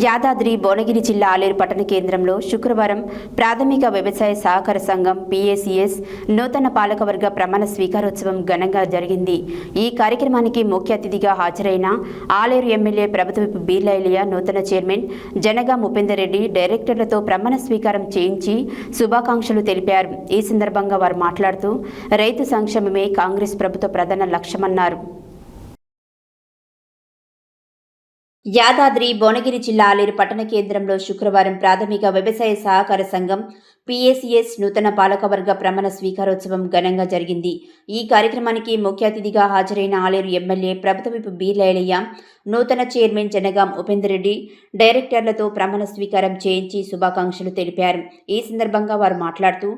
యాదాద్రి భువనగిరి జిల్లా ఆలేరు పట్టణ కేంద్రంలో శుక్రవారం ప్రాథమిక వ్యవసాయ సహకార సంఘం PACS నూతన పాలకవర్గ ప్రమాణ స్వీకారోత్సవం ఘనంగా జరిగింది. ఈ కార్యక్రమానికి ముఖ్య అతిథిగా హాజరైన ఆలేరు ఎమ్మెల్యే ప్రభుత్వపు బీర్లైలియా నూతన చైర్మన్ జనగాం ఉపేందర్ రెడ్డి డైరెక్టర్లతో ప్రమాణ స్వీకారం చేయించి శుభాకాంక్షలు తెలిపారు. ఈ సందర్భంగా వారు మాట్లాడుతూ రైతు సంక్షేమమే కాంగ్రెస్ ప్రభుత్వ ప్రధాన లక్ష్యమన్నారు. యాదాద్రి భువనగిరి జిల్లా ఆలేరు పట్టణ కేంద్రంలో శుక్రవారం ప్రాథమిక వ్యవసాయ సహకార సంఘం PACS నూతన పాలకవర్గ ప్రమాణ స్వీకారోత్సవం ఘనంగా జరిగింది. ఈ కార్యక్రమానికి ముఖ్య అతిథిగా హాజరైన ఆలేరు ఎమ్మెల్యే ప్రభుత్వపు బీర్లైలయ్య నూతన చైర్మన్ జనగాం ఉపేందర్ రెడ్డి డైరెక్టర్లతో ప్రమాణ స్వీకారం చేయించి శుభాకాంక్షలు తెలిపారు. ఈ సందర్భంగా వారు మాట్లాడుతూ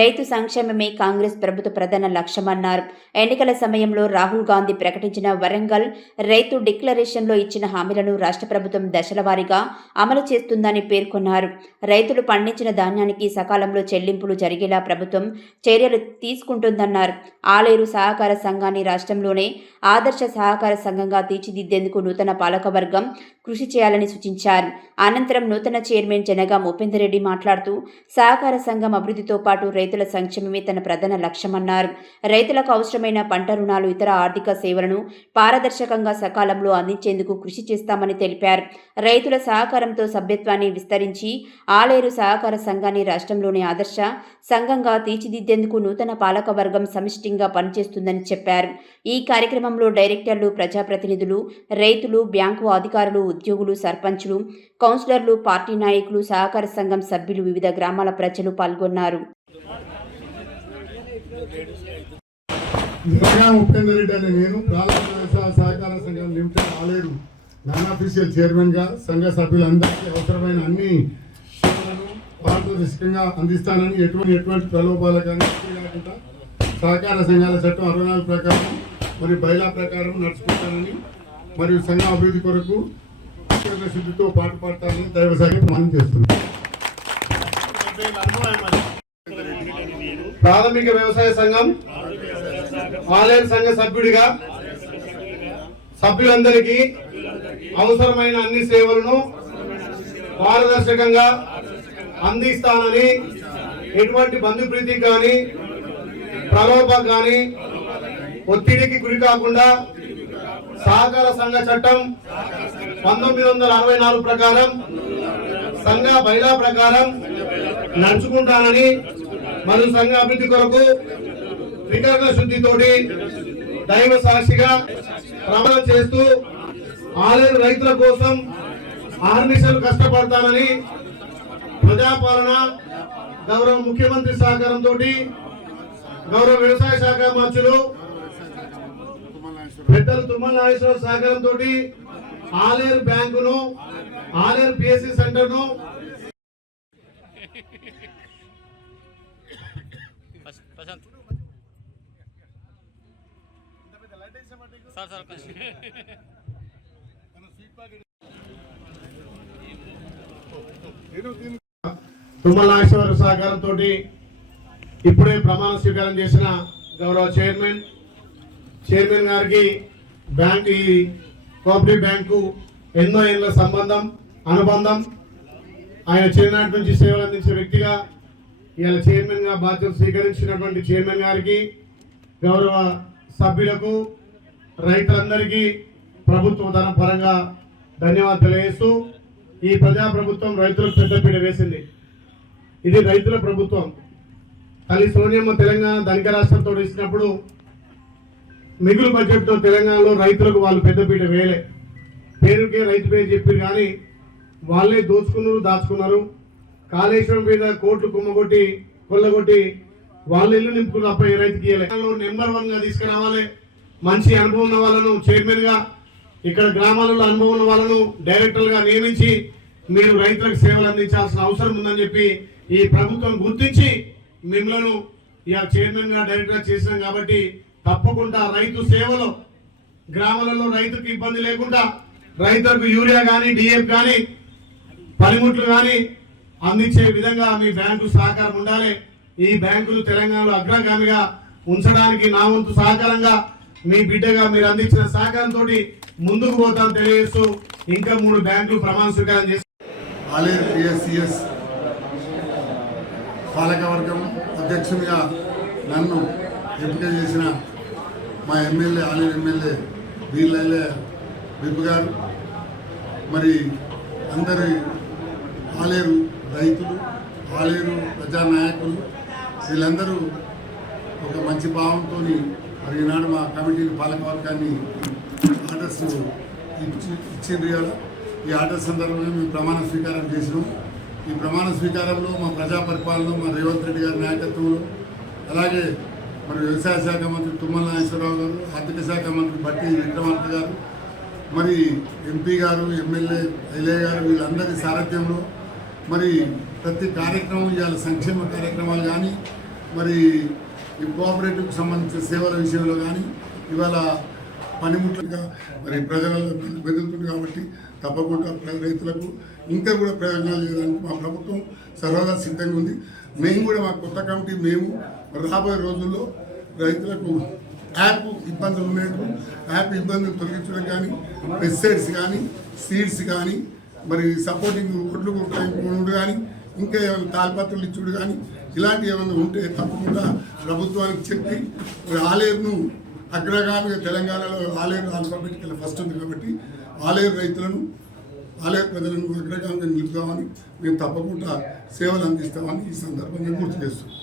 రైతు సంక్షేమమే కాంగ్రెస్ ప్రభుత్వ ప్రధాన లక్ష్యమన్నారు. ఎన్నికల సమయంలో రాహుల్ గాంధీ ప్రకటించిన వరంగల్ రైతు డిక్లరేషన్లో ఇచ్చిన హామీలను రాష్ట్ర ప్రభుత్వం దశల వారీగా అమలు చేస్తుందని పేర్కొన్నారు. రైతులు పండించిన ధాన్యానికి సకాలంలో చెల్లింపులు జరిగేలా ప్రభుత్వం చర్యలు తీసుకుంటుందన్నారు. ఆలేరు సహకార సంఘాన్ని రాష్ట్రంలోనే ఆదర్శ సహకార సంఘంగా తీర్చిదిద్దేందుకు నూతన పాలకవర్గం కృషి చేయాలని సూచించారు. అనంతరం నూతన చైర్మన్ జనగాం ఉపేందర్ రెడ్డి మాట్లాడుతూ సహకార సంఘం అభివృద్ధితో పాటు రైతుల సంక్షేమమే తన ప్రధాన లక్ష్యమన్నారు. రైతులకు అవసరమైన పంట రుణాలు, ఇతర ఆర్థిక సేవలను పారదర్శకంగా సకాలంలో అందించేందుకు కృషి చేస్తామని తెలిపారు. రైతుల సహకారంతో సభ్యత్వాన్ని విస్తరించి ఆలేరు సహకార సంఘాన్ని రాష్ట్రంలోని ఆదర్శ సంఘంగా తీర్చిదిద్దేందుకు నూతన పాలకవర్గం సమిష్టిగా పనిచేస్తుందని చెప్పారు. ఈ కార్యక్రమంలో డైరెక్టర్లు, ప్రజాప్రతినిధులు, రైతులు, బ్యాంకు అధికారులు, ఉద్యోగులు, సర్పంచులు, కౌన్సిలర్లు, పార్టీ నాయకులు, సహకార సంఘం సభ్యులు, వివిధ గ్రామాల ప్రజలు పాల్గొన్నారు. ఉపేందర్ రెడ్డి అనే నేను ప్రాథమిక వ్యవసాయ సహకార సంఘం limited Aleru non official chairman గా సంఘ సభ్యులందరికీ అవసరమైన అన్ని సేవలను పారదర్శకంగా అందిస్తానని ఎటువంటి ప్రలోభాల కానీ కాకుండా సహకార సంఘాల చట్టం 64 ప్రకారం మరియు బైలా ప్రకారం నడుచుకుంటానని మరియు సంఘ అభివృద్ధి కొరకు శుద్ధితో పాటుపడతానని దైవసాగి మనం చేస్తున్నాం. ప్రాథమిక వ్యవసాయ సంఘం ఆలేరు సంఘ సభ్యుడిగా సభ్యులందరికీ అవసరమైన అన్ని సేవలను పారదర్శకంగా అందిస్తానని ఎటువంటి బంధుప్రీతి కానీ ప్రలోభం కానీ ఒత్తిడికి గురి కాకుండా సహకార సంఘ చట్టం 1964 ప్రకారం సంఘ బైలా ప్రకారం నడుచుకుంటానని మరియు సంఘ అభివృద్ధి కొరకు త్రికరణ శుద్ధితోటి దైవ సాక్షిగా ప్రమాణం చేస్తూ ఆలేరు రైతుల కోసం ఆర్నిశలు కష్టపడతానని ప్రజాపాలన గౌరవ ముఖ్యమంత్రి సహకారంతో గౌరవ వ్యవసాయ శాఖ మంత్రులు పెద్దలు తుమ్మల నాగేశ్వర సహకారంతో ఆలేరు బ్యాంకును, ఆలేరు PSC సెంటర్ను తుమ్మల నాగేశ్వర సహకారంతో ఇప్పుడే ప్రమాణ స్వీకారం చేసిన గౌరవ చైర్మన్ గారికి బ్యాంకు, ఈ కోఆపరేటివ్ బ్యాంకు ఎన్నో ఏళ్ళ అనుబంధం. ఆయన చిన్ననాటి నుంచి సేవలు అందించే వ్యక్తిగా ఇవాళ చైర్మన్ గా బాధ్యత స్వీకరించినటువంటి చైర్మన్ గారికి, గౌరవ సభ్యులకు, రైతులందరికీ ప్రభుత్వ ధన పరంగా ధన్యవాదాలు తెలియజేస్తూ, ఈ ప్రజాప్రభుత్వం రైతులకు పెద్దపీట వేసింది. ఇది రైతుల ప్రభుత్వం. తల్లి సోనియమ్మ తెలంగాణ ధనిక రాష్ట్రంతో ఇచ్చినప్పుడు మిగులు బడ్జెట్తో తెలంగాణలో రైతులకు వాళ్ళు పెద్దపీట వేయలే. పేరుకే రైతు పేరు చెప్పారు కానీ వాళ్ళే దాచుకున్నారు. కాళేశ్వరం మీద కోట్లు కొల్లగొట్టి వాళ్ళ ఇల్లు నింపుకున్న తప్ప ఏ రైతుకి ఇవ్వలే. నెంబర్ 1 గా తీసుకురావాలి. మంచి అనుభవం ఉన్న వాళ్ళను చైర్మన్ గా, ఇక్కడ గ్రామాలలో అనుభవం ఉన్న వాళ్ళను డైరెక్టర్లుగా నియమించి మీరు రైతులకు సేవలు అందించాల్సిన అవసరం ఉందని చెప్పి ఈ ప్రభుత్వం గుర్తించి మిమ్మల్ని ఇక చైర్మన్ గా, డైరెక్టర్ చేసినాం కాబట్టి తప్పకుండా రైతు సేవలో గ్రామాలలో రైతుకు ఇబ్బంది లేకుండా రైతులకు యూరియా కానీ, DAP కానీ, పనిముట్లు కానీ అందించే విధంగా మీ బ్యాంకు సహకారం ఉండాలి. ఈ బ్యాంకులు తెలంగాణలో అగ్రగామిగా ఉంచడానికి నా వంతు సహకారంగా మీ బిడ్డగా మీరు అందించిన సహకారంతో ముందుకు పోతాం తెలియజేస్తూ ఇంకా 3 బ్యాంకులు ప్రమాణ స్వీకారం చేసి ఆలేరు పిఎస్సిఎస్ పాలకవర్గం అధ్యక్షునిగా నన్ను ఎంపిక చేసిన మా ఎమ్మెల్యే ఆలేరు ఎమ్మెల్యే వీళ్ళ విప్ గారు, మరి అందరి ఆలేరు రైతులు, ఆలేరు ప్రజానాయకులు వీళ్ళందరూ ఒక మంచి భావంతో మరి ఈనాడు మా కమిటీని పాలకవర్గాన్ని ఆర్డర్స్ ఇచ్చిండ్రు ఇవాళ. ఈ ఆర్డర్ సందర్భంగా మేము ప్రమాణ స్వీకారం చేసినాం. ఈ ప్రమాణ స్వీకారంలో మా ప్రజా పరిపాలన మా రేవంత్ రెడ్డి గారి నాయకత్వంలో, అలాగే మరి వ్యవసాయ శాఖ మంత్రి తుమ్మల నాగేశ్వరరావు గారు, ఆర్థిక శాఖ మంత్రి బట్టి విక్రమార్క గారు, మరి ఎంపీ గారు, ఎమ్మెల్యే ఎల్ఏ గారు వీళ్ళందరి సారథ్యంలో మరి ప్రతి కార్యక్రమం ఇవాళ సంక్షేమ కార్యక్రమాలు కానీ, మరి ఈ కోఆపరేటివ్కి సంబంధించిన సేవల విషయంలో కానీ ఇవాళ పనిముట్లుగా మరి ప్రజలలో బెదురుతుంది. కాబట్టి తప్పకుండా రైతులకు ఇంకా కూడా ప్రయోజనాలు చేయడానికి మా ప్రభుత్వం సర్వదా సిద్ధంగా ఉంది. మేము కూడా మా కొత్త కమిటీ మేము రాబోయే రోజుల్లో రైతులకు యాప్ ఇబ్బందులు ఉన్నట్టు యాప్ ఇబ్బందులు తొలగించడం కానీ, పెస్టిసైడ్స్ కానీ, సీడ్స్ కానీ, మరి సపోర్టింగ్ ఒడ్లు కొనుడు కానీ, ఇంకా ఏమైనా తాల్పత్రులు ఇచ్చుడు కానీ ఇలాంటి ఏమైనా ఉంటే తప్పకుండా ప్రభుత్వానికి చెప్పి ఆలేరును అగ్రగామిగా తెలంగాణలో ఆలేరు ఆల్ఫాబెటికల్ ఫస్ట్ ఉంది కాబట్టి ఆలేరు రైతులను, ఆలేరు ప్రజలను అగ్రగామిగా నిలుపుతామని మేము తప్పకుండా సేవలు అందిస్తామని ఈ సందర్భంగా గుర్తు చేస్తున్నాం.